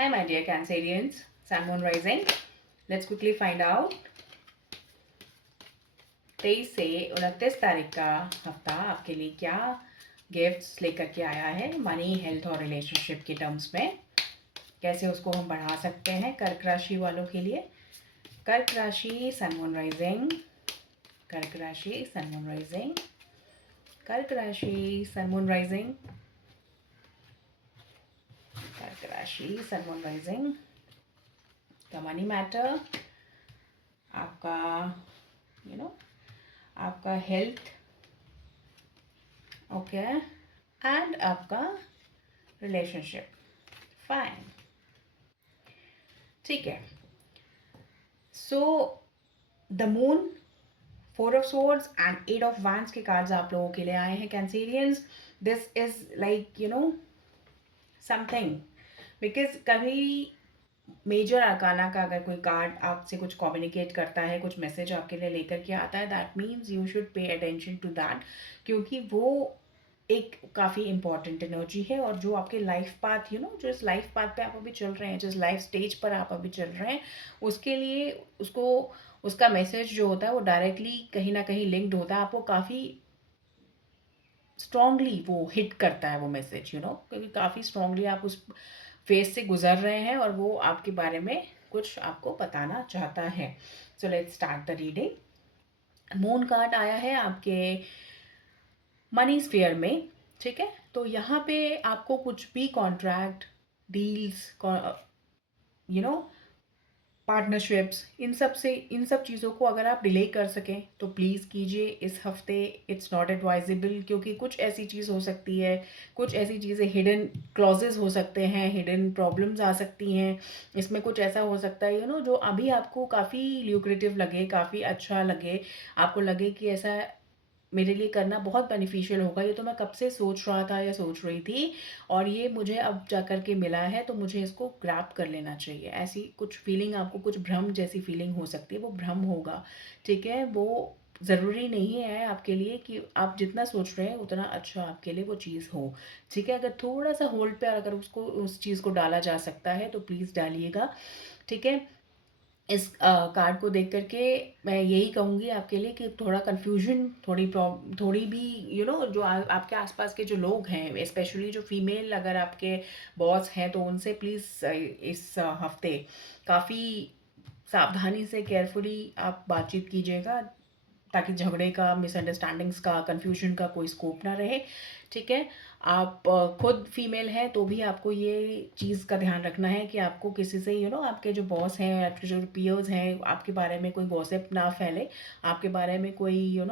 Hi, my dear Cancerians, Sun Moon Rising. Let's quickly find out 23 से 29 तारीख का हफ्ता आपके लिए क्या गिफ्ट्स लेकर के आया है मनी, हेल्थ और रिलेशनशिप के टर्म्स में। कैसे उसको हम बढ़ा सकते हैं कर्क राशि वालों के लिए। कर्क राशि सन मून राइजिंग, कर्क राशि सन मून राइजिंग, कर्क राशि सन मून राइजिंग, कर्क राशि सन मून राइजिंग का मनी मैटर, आपका आपका हेल्थ, ओके, एंड आपका रिलेशनशिप। फाइन, ठीक है। So the moon, 4 of Swords and 8 of Wands के कार्ड्स आप लोगों के लिए आए हैं Cancerians. This is like something, because कभी मेजर आर्काना का अगर कोई कार्ड आपसे कुछ कम्युनिकेट करता है, कुछ मैसेज आपके लिए लेकर के आता है, that means you should pay attention to that, क्योंकि वो एक काफ़ी इंपॉर्टेंट एनर्जी है। और जो आपके लाइफ पाथ जो इस लाइफ पाथ पे आप अभी चल रहे हैं, जिस लाइफ स्टेज पर आप अभी चल रहे हैं, उसके लिए उसको उसका मैसेज जो होता है वो डायरेक्टली कहीं ना कहीं लिंक्ड होता है। आपको काफ़ी स्ट्रांगली वो हिट करता है वो मैसेज, क्योंकि काफ़ी स्ट्रांगली आप उस फेज से गुजर रहे हैं और वो आपके बारे में कुछ आपको बताना चाहता है। So let's start the reading. Moon card आया है आपके मनी स्फीयर में, ठीक है। तो यहाँ पे आपको कुछ भी contract, deals, you know partnerships, इन सब चीज़ों को अगर आप डिले कर सकें तो प्लीज़ कीजिए इस हफ्ते। इट्स नॉट एडवाइजेबल, क्योंकि कुछ ऐसी चीज़ हो सकती है, कुछ ऐसी चीज़ें, हिडन क्लॉजेज हो सकते हैं, हिडन प्रॉब्लम्स आ सकती हैं। इसमें कुछ ऐसा हो सकता है जो अभी आपको काफ़ी ल्यूक्रेटिव लगे, काफ़ी अच्छा लगे, आपको लगे कि ऐसा मेरे लिए करना बहुत बेनिफिशियल होगा, ये तो मैं कब से सोच रहा था या सोच रही थी और ये मुझे अब जा कर के मिला है, तो मुझे इसको ग्रैब कर लेना चाहिए। ऐसी कुछ फीलिंग, आपको कुछ भ्रम जैसी फीलिंग हो सकती है, वो भ्रम होगा, ठीक है। वो ज़रूरी नहीं है आपके लिए कि आप जितना सोच रहे हैं उतना अच्छा आपके लिए वो चीज़ हो, ठीक है। अगर थोड़ा सा होल्ड पे अगर उसको उस चीज़ को डाला जा सकता है तो प्लीज़ डालिएगा, ठीक है। इस कार्ड को देख करके मैं यही कहूँगी आपके लिए कि थोड़ा कन्फ्यूजन, थोड़ी भी जो आपके आसपास के जो लोग हैं, स्पेशली जो फीमेल अगर आपके बॉस हैं, तो उनसे प्लीज़ इस हफ्ते काफ़ी सावधानी से, केयरफुली आप बातचीत कीजिएगा, ताकि झगड़े का, मिसअंडरस्टैंडिंग्स का, कन्फ्यूजन का कोई स्कोप ना रहे, ठीक है। आप खुद फीमेल हैं तो भी आपको ये चीज़ का ध्यान रखना है कि आपको किसी से आपके जो बॉस हैं, आपके जो पीयर्स हैं, आपके बारे में कोई गॉसिप ना फैले, आपके बारे में कोई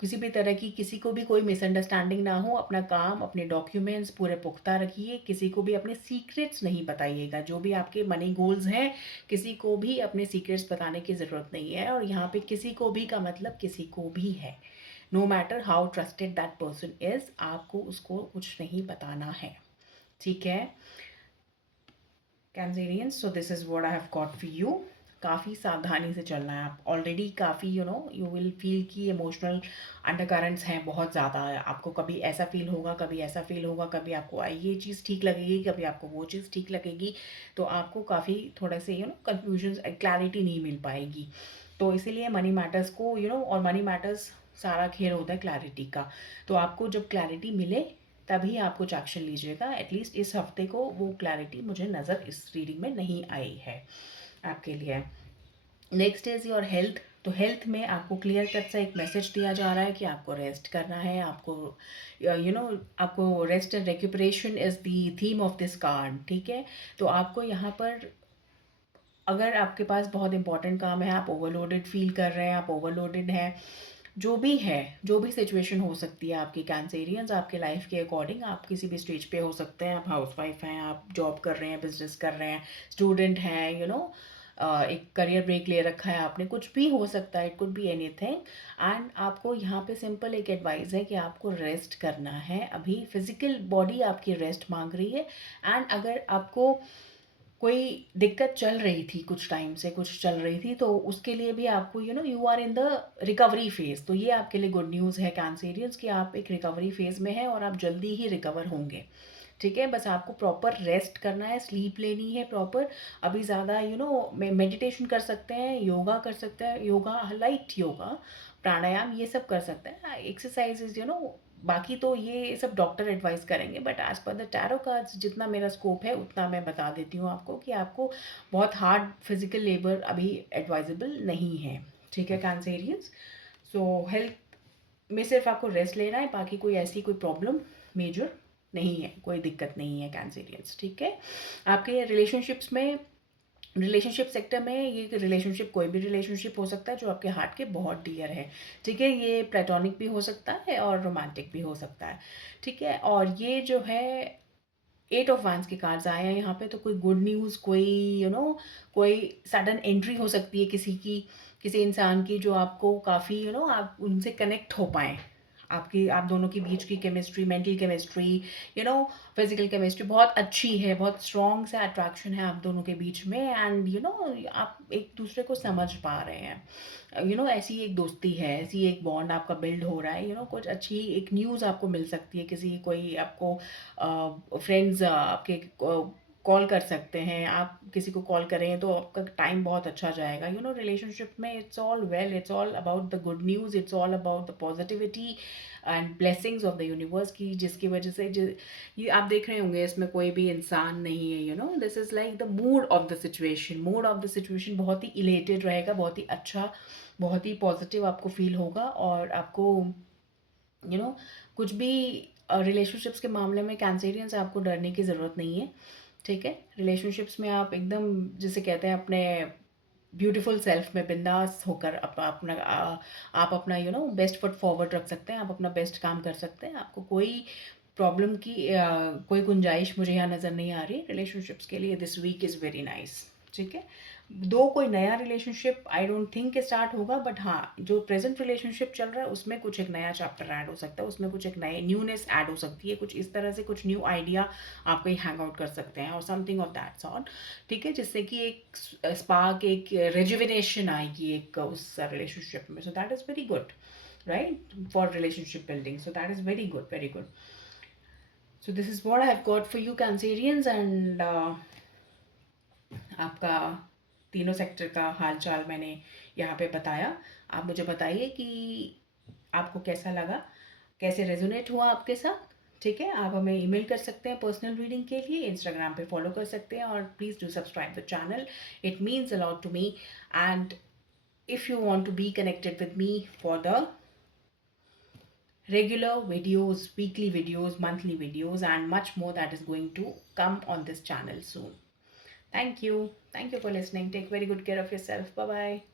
किसी भी तरह की, किसी को भी कोई मिसअंडरस्टैंडिंग ना हो। अपना काम, अपने डॉक्यूमेंट्स पूरे पुख्ता रखिए, किसी को भी अपने सीक्रेट्स नहीं बताइएगा। जो भी आपके मनी गोल्स हैं, किसी को भी अपने सीक्रेट्स बताने की ज़रूरत नहीं है। और यहाँ पे किसी को भी का मतलब किसी को भी है, no matter how trusted that person is, आपको उसको कुछ नहीं बताना है, ठीक है Cancerians. So this is what I have got for you. काफ़ी सावधानी से चलना है। आप ऑलरेडी काफ़ी यू विल फील कि इमोशनल अंडरकरेंट्स हैं बहुत ज़्यादा। आपको कभी ऐसा फील होगा, कभी ऐसा फील होगा, कभी आपको ये चीज़ ठीक लगेगी, कभी आपको वो चीज़ ठीक लगेगी। तो आपको काफ़ी थोड़े से कन्फ्यूजन, क्लैरिटी नहीं मिल पाएगी। तो इसीलिए मनी मैटर्स को और मनी मैटर्स सारा खेल होता है क्लैरिटी का। तो आपको जब क्लैरिटी मिले तभी आप कुछ एक्शन लीजिएगा। एटलीस्ट इस हफ्ते को वो क्लैरिटी मुझे नज़र इस रीडिंग में नहीं आई है आपके लिए। Next is your health. तो हेल्थ में आपको क्लियर कट सा एक मैसेज दिया जा रहा है कि आपको रेस्ट करना है, आपको आपको rest and recuperation is the theme of this card, ठीक है। तो आपको यहाँ पर, अगर आपके पास बहुत इंपॉर्टेंट काम है, आप ओवरलोडेड फील कर रहे हैं, आप ओवरलोडेड हैं, जो भी है, जो भी सिचुएशन हो सकती है आपकी कैंसेरियंस, आपके लाइफ के अकॉर्डिंग, आप किसी भी स्टेज पे हो सकते हैं। आप हाउसवाइफ हैं, आप जॉब कर रहे हैं, बिजनेस कर रहे हैं, स्टूडेंट हैं, एक करियर ब्रेक ले रखा है आपने, कुछ भी हो सकता है, it could be anything. And आपको यहाँ पे सिंपल एक एडवाइस है कि आपको रेस्ट करना है। अभी फिजिकल बॉडी आपकी रेस्ट मांग रही है। एंड अगर आपको कोई दिक्कत चल रही थी, कुछ टाइम से कुछ चल रही थी, तो उसके लिए भी आपको you are in the recovery phase. तो ये आपके लिए गुड न्यूज़ है कैंसेरियंस कि आप एक रिकवरी फेज में हैं और आप जल्दी ही रिकवर होंगे, ठीक है, बस आपको प्रॉपर रेस्ट करना है, स्लीप लेनी है प्रॉपर। अभी ज़्यादा मेडिटेशन कर सकते हैं, योगा कर सकते हैं, योगा लाइट योगा, प्राणायाम ये सब कर सकते हैं, एक्सरसाइजेज बाकी तो ये सब डॉक्टर एडवाइस करेंगे, but as per the tarot cards जितना मेरा स्कोप है उतना मैं बता देती हूँ आपको कि आपको बहुत हार्ड फिजिकल लेबर अभी एडवाइजेबल नहीं है। ठीक है कैंसेरियंस, सो हेल्थ में सिर्फ आपको रेस्ट लेना है, बाकी कोई ऐसी कोई प्रॉब्लम मेजर नहीं है, कोई दिक्कत नहीं है कैंसेरियंस। ठीक है, आपके रिलेशनशिप्स में, रिलेशनशिप सेक्टर में, ये रिलेशनशिप कोई भी रिलेशनशिप हो सकता है जो आपके हार्ट के बहुत डियर है। ठीक है, ये प्लेटोनिक भी हो सकता है और रोमांटिक भी हो सकता है। ठीक है, और ये जो है 8 ऑफ वांस के कार्ड्स आए हैं यहाँ पे, तो कोई गुड न्यूज़, कोई कोई सडन एंट्री हो सकती है किसी की, किसी इंसान की, जो आपको काफ़ी आप उनसे कनेक्ट हो पाएँ। आपकी, आप दोनों के बीच की chemistry, mental chemistry, you know physical chemistry बहुत अच्छी है, बहुत स्ट्रॉन्ग सा अट्रैक्शन है आप दोनों के बीच में, एंड आप एक दूसरे को समझ पा रहे हैं। ऐसी एक दोस्ती है, ऐसी एक बॉन्ड आपका बिल्ड हो रहा है। कुछ अच्छी एक न्यूज़ आपको मिल सकती है, किसी कोई आपको फ्रेंड्स आपके कॉल कर सकते हैं, आप किसी को कॉल करें तो आपका टाइम बहुत अच्छा जाएगा। रिलेशनशिप में it's all well, it's all about the good news, it's all about the positivity and blessings of the universe की, जिसकी वजह से ये आप देख रहे होंगे, इसमें कोई भी इंसान नहीं है। This is like the mood off the situation, mood off the situation बहुत ही इलेटेड रहेगा, बहुत ही अच्छा, बहुत ही पॉजिटिव आपको फील होगा, और आपको कुछ भी रिलेशनशिप्स के मामले में कैंसेरियंस आपको डरने की ज़रूरत नहीं है। ठीक है, रिलेशनशिप्स में आप एकदम, जिसे कहते हैं, अपने ब्यूटीफुल सेल्फ में बिंदास होकर आप अपना बेस्ट फुट फॉरवर्ड रख सकते हैं, आप अपना बेस्ट काम कर सकते हैं। आपको कोई प्रॉब्लम की कोई गुंजाइश मुझे यहाँ नज़र नहीं आ रही रिलेशनशिप्स के लिए। This week is very nice. ठीक है, दो कोई नया relationship I don't think start होगा, बट हाँ, जो प्रेजेंट रिलेशनशिप चल रहा है उसमें कुछ एक नया चैप्टर ऐड हो सकता है, उसमें कुछ एक नए न्यूनेस ऐड हो सकती है, कुछ इस तरह से कुछ न्यू आइडिया आप कहीं हैंग आउट कर सकते हैं, और समथिंग ऑफ दैट सॉर्ट। ठीक है, जिससे कि एक स्पार्क, एक रेजुविनेशन आएगी एक उस रिलेशनशिप में। So that is very good, right, for relationship building. So that is very good, very good. So this is what I have got for you Cancerians, and आपका तीनों सेक्टर का हाल चाल मैंने यहाँ पे बताया। आप मुझे बताइए कि आपको कैसा लगा, कैसे रेजोनेट हुआ आपके साथ। ठीक है, आप हमें ईमेल कर सकते हैं पर्सनल रीडिंग के लिए, इंस्टाग्राम पे फॉलो कर सकते हैं, और please do subscribe the channel, it means a lot to me. And if you want to be connected with me for the regular videos, weekly videos, monthly videos, and much more that is going to come on this channel soon. Thank you. Thank you for listening. Take very good care of yourself. Bye bye.